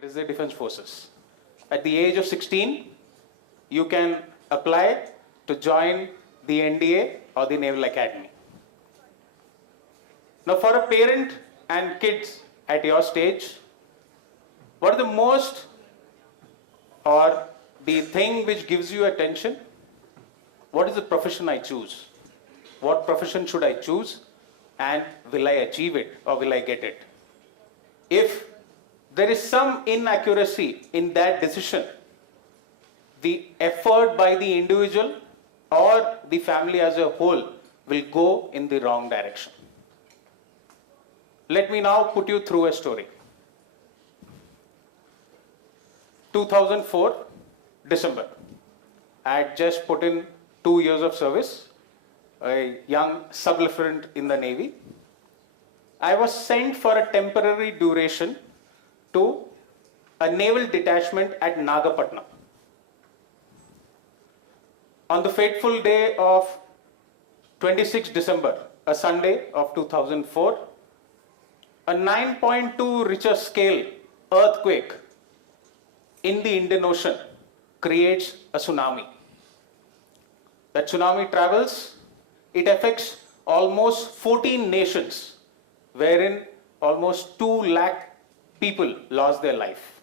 It is the Defense Forces. At the age of 16, you can apply to join the NDA or the Naval Academy. Now, for a parent and kids at your stage, what are the most or the thing which gives you attention? What is the profession I choose? What profession should I choose? And will I achieve it or will I get it? If there is some inaccuracy in that decision, the effort by the individual or the family as a whole will go in the wrong direction. Let me now put you through a story. 2004, December. I had just put in 2 years of service, a young sub-lieutenant in the Navy. I was sent for a temporary duration to a naval detachment at Nagapattinam. On the fateful day of 26 December, a Sunday of 2004, a 9.2 Richter scale earthquake in the Indian Ocean creates a tsunami. That tsunami travels, it affects almost 14 nations, wherein almost 2 lakh people lost their life.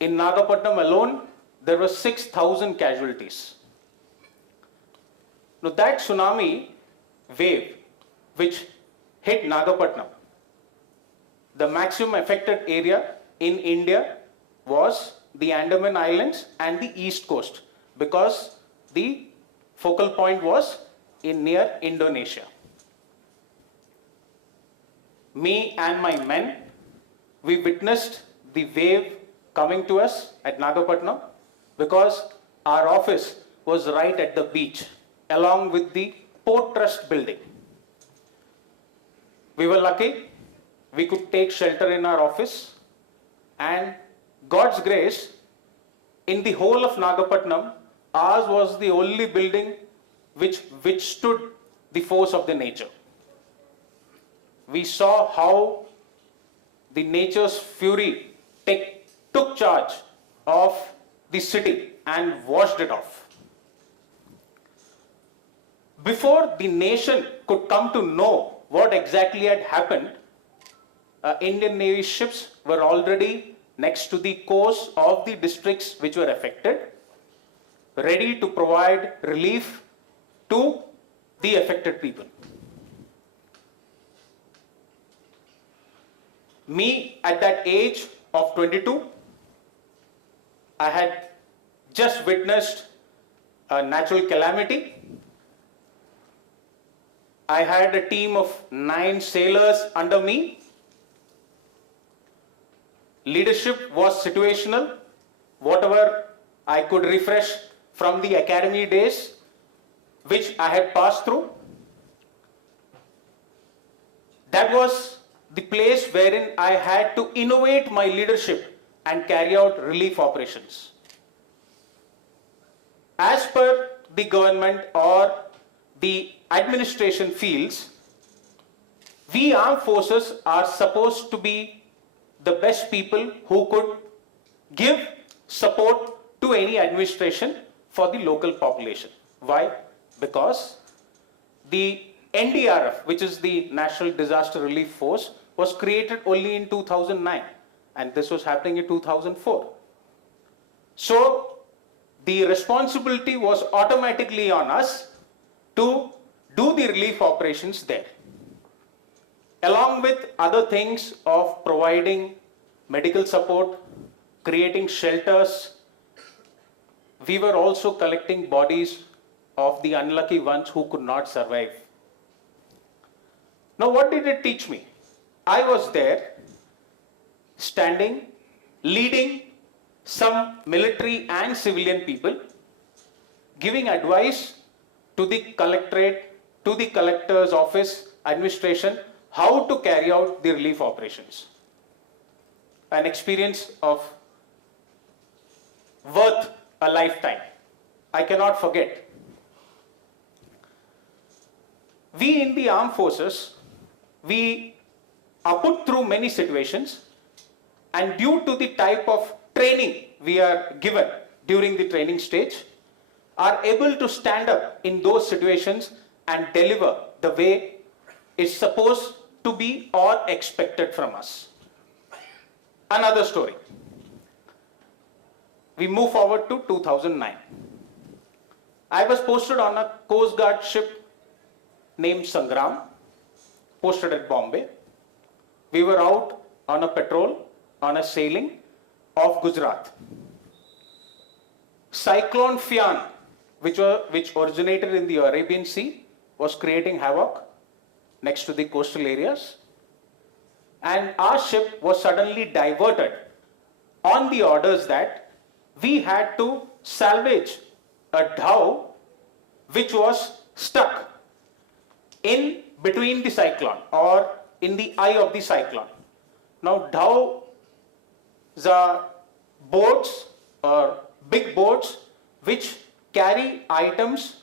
In Nagapattinam alone, there were 6,000 casualties. Now that tsunami wave which hit Nagapattinam, the maximum affected area in India was the Andaman Islands and the East Coast, because the focal point was in near Indonesia. Me and my men, we witnessed the wave coming to us at Nagapattinam because our office was right at the beach along with the Port Trust building. We were lucky, we could take shelter in our office, and God's grace, in the whole of Nagapattinam, ours was the only building which withstood the force of the nature. We saw how the nature's fury took charge of the city and washed it off. Before the nation could come to know what exactly had happened, Indian Navy ships were already next to the coast of the districts which were affected, ready to provide relief to the affected people. Me, at that age of 22, I had just witnessed a natural calamity. I had a team of 9 sailors under me. Leadership was situational. Whatever I could refresh from the academy days, which I had passed through, that was the place wherein I had to innovate my leadership and carry out relief operations. As per the government or the administration fields, we armed forces are supposed to be the best people who could give support to any administration for the local population. Why? Because the NDRF, which is the National Disaster Relief Force, was created only in 2009, and this was happening in 2004. So the responsibility was automatically on us to do the relief operations there, along with other things of providing medical support, creating shelters. We were also collecting bodies of the unlucky ones who could not survive. Now, what did it teach me? I was there, standing, leading some military and civilian people, giving advice to the collectorate, to the collector's office, administration, how to carry out the relief operations. An experience of worth a lifetime. I cannot forget. We in the armed forces, we are put through many situations, and due to the type of training we are given during the training stage, are able to stand up in those situations and deliver the way it's supposed to be or expected from us. Another story. We move forward to 2009. I was posted on a Coast Guard ship named Sangram, posted at Bombay. We were out on a patrol, on a sailing of Gujarat. Cyclone Fian, which originated in the Arabian Sea, was creating havoc next to the coastal areas. And our ship was suddenly diverted on the orders that we had to salvage a dhow which was stuck in between the cyclone or in the eye of the cyclone. Now, dhows are boats or big boats which carry items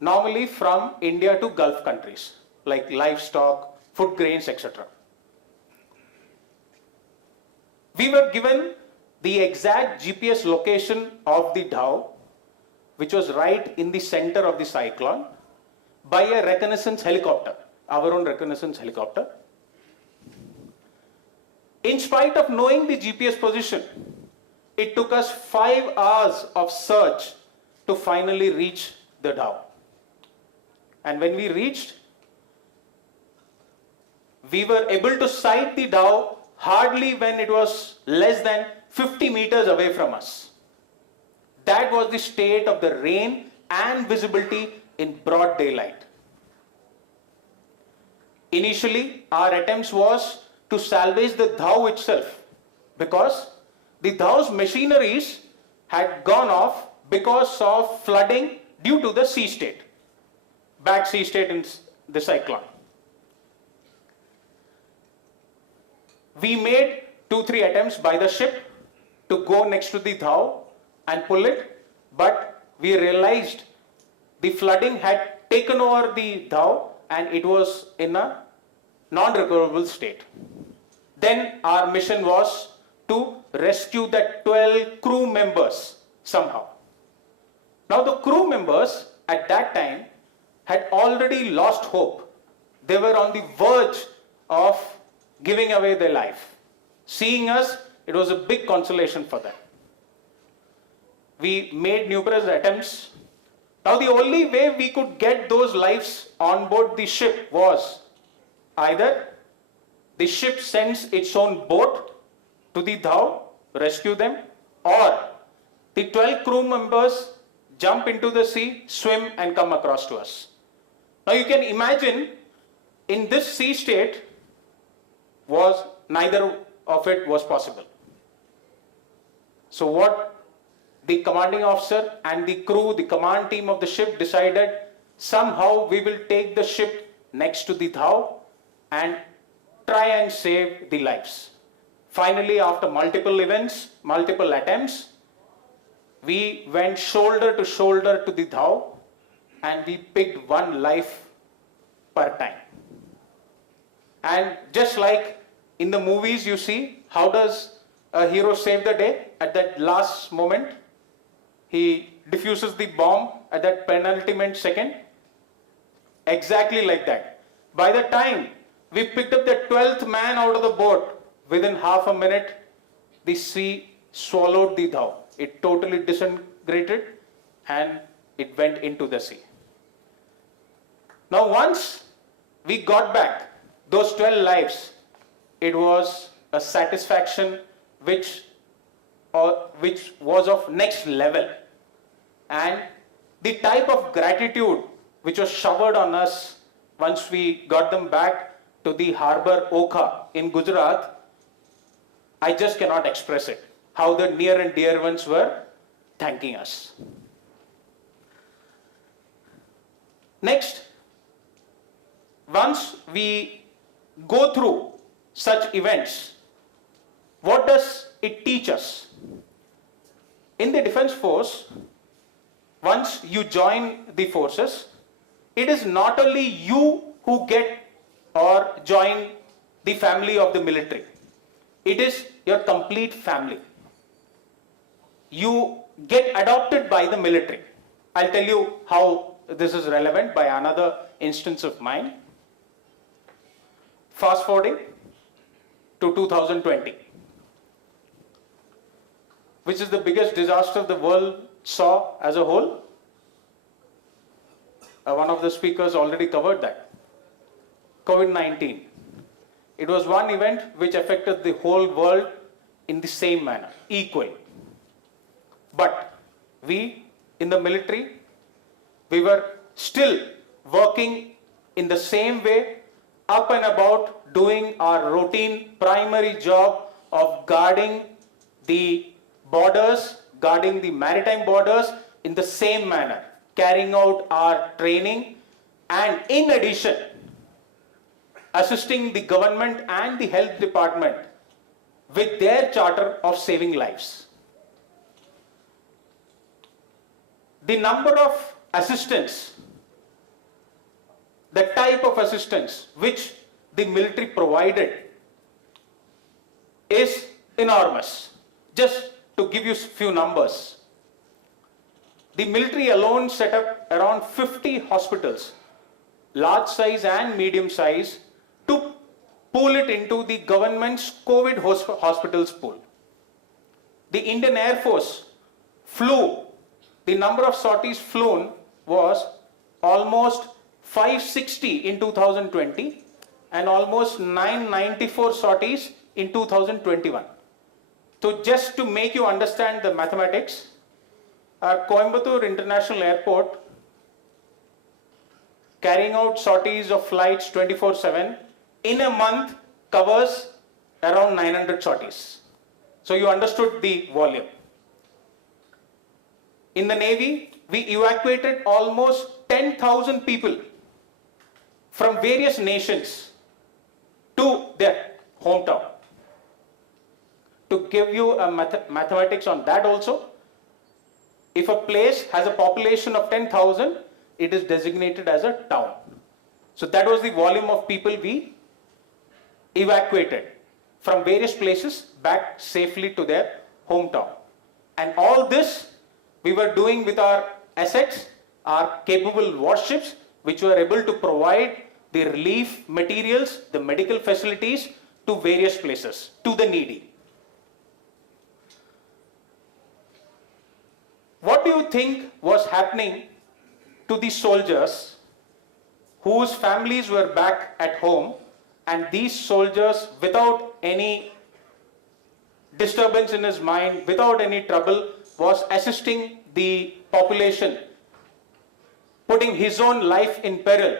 normally from India to Gulf countries like livestock, food grains, etc. We were given the exact GPS location of the dhow, which was right in the center of the cyclone, by a reconnaissance helicopter, our own reconnaissance helicopter. In spite of knowing the GPS position, it took us 5 hours of search to finally reach the dhow. And when we reached, we were able to sight the dhow hardly when it was less than 50 meters away from us. That was the state of the rain and visibility in broad daylight. Initially, our attempts was to salvage the dhow itself because the dhow's machineries had gone off because of flooding due to the sea state, bad sea state in the cyclone. We made 2-3 attempts by the ship to go next to the dhow and pull it, but we realized the flooding had taken over the dhow and it was in a non-recoverable state. Then our mission was to rescue the 12 crew members somehow. Now the crew members at that time had already lost hope. They were on the verge of giving away their life. Seeing us, it was a big consolation for them. We made numerous attempts. Now the only way we could get those lives on board the ship was either the ship sends its own boat to the dhow, rescue them, or the 12 crew members jump into the sea, swim and come across to us. Now you can imagine in this sea state neither of it was possible. So what the commanding officer and the crew, the command team of the ship decided, somehow we will take the ship next to the dhow and try and save the lives. Finally, after multiple events, multiple attempts, we went shoulder to shoulder to the dhow and we picked one life per time. And just like in the movies you see, how does a hero save the day at that last moment? He diffuses the bomb at that penultimate second. Exactly like that. By the time we picked up the 12th man out of the boat, within half a minute, the sea swallowed the dhow. It totally disintegrated and it went into the sea. Now once we got back those 12 lives, it was a satisfaction which was of next level. And the type of gratitude which was showered on us once we got them back to the harbor Okha in Gujarat, I just cannot express it. How the near and dear ones were thanking us. Next, once we go through such events, what does it teach us? In the defense force, once you join the forces, it is not only you who get or join the family of the military. it is your complete family. You get adopted by the military. I'll tell you how this is relevant by another instance of mine. Fast forwarding to 2020, which is the biggest disaster the world saw as a whole. One of the speakers already covered that. COVID-19. It was one event which affected the whole world in the same manner, equal. But we in the military, we were still working in the same way, up and about, doing our routine primary job of guarding the borders, guarding the maritime borders in the same manner, carrying out our training, and in addition, assisting the government and the health department with their charter of saving lives. The number of assistance, the type of assistance which the military provided is enormous. Just to give you a few numbers, the military alone set up around 50 hospitals, large size and medium size, to pool it into the government's COVID hospitals pool. The Indian Air Force flew, the number of sorties flown was almost 560 in 2020 and almost 994 sorties in 2021. So just to make you understand the mathematics, our Coimbatore International Airport, carrying out sorties of flights 24/7, in a month covers around 900 sorties. So you understood the volume. In the Navy, we evacuated almost 10,000 people from various nations to their hometown. To give you a mathematics on that also, if a place has a population of 10,000, it is designated as a town. So that was the volume of people we evacuated from various places back safely to their hometown. And all this we were doing with our assets, our capable warships, which were able to provide the relief materials, the medical facilities to various places, to the needy. What do you think was happening to the soldiers whose families were back at home, and these soldiers, without any disturbance in his mind, without any trouble, was assisting the population, putting his own life in peril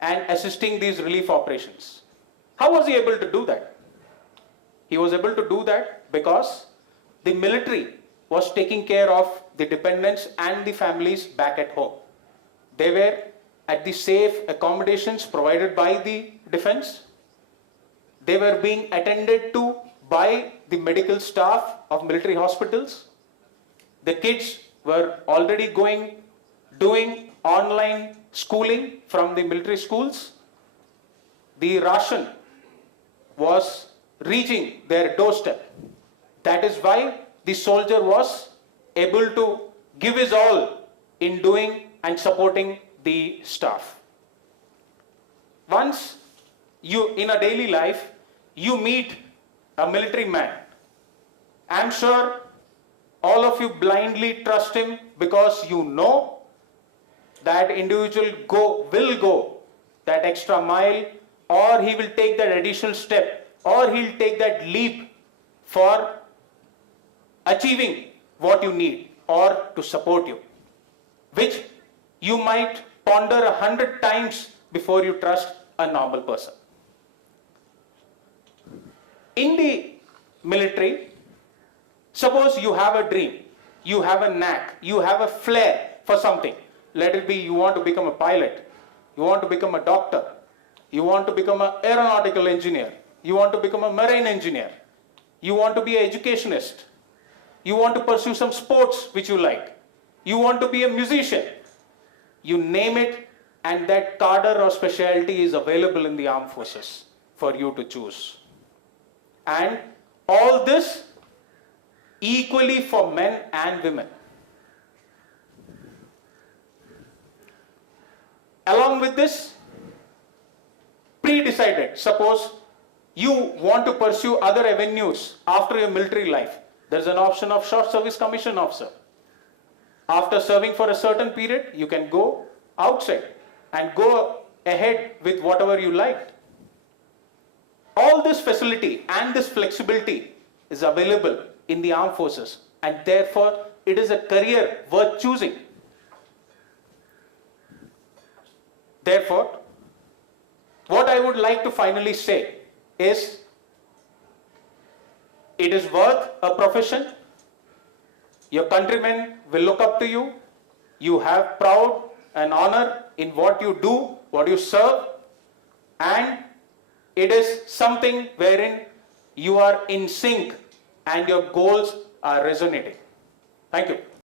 and assisting these relief operations? How was he able to do that? He was able to do that because the military was taking care of the dependents and the families back at home. They were at the safe accommodations provided by the defense. They were being attended to by the medical staff of military hospitals. The kids were already doing online schooling from the military schools. The ration was reaching their doorstep. That is why the soldier was able to give his all in doing and supporting the staff. Once you, in a daily life, you meet a military man, I'm sure all of you blindly trust him because you know that individual will go that extra mile, or he will take that additional step, or he'll take that leap for achieving what you need or to support you, which you might ponder 100 times before you trust a normal person. In the military, suppose you have a dream, you have a knack, you have a flair for something. Let it be you want to become a pilot, you want to become a doctor, you want to become an aeronautical engineer, you want to become a marine engineer, you want to be an educationist, you want to pursue some sports which you like, you want to be a musician, you name it, and that cadre or specialty is available in the armed forces for you to choose. And All this equally for men and women. Along with this, pre-decided, suppose you want to pursue other avenues after your military life, there is an option of short service commission officer. After serving for a certain period, you can go outside and go ahead with whatever you liked. All this facility and this flexibility is available in the armed forces, and therefore it is a career worth choosing. Therefore, what I would like to finally say is, it is worth a profession. Your countrymen will look up to you. You have proud and honor in what you do, what you serve, and it is something wherein you are in sync and your goals are resonating. Thank you.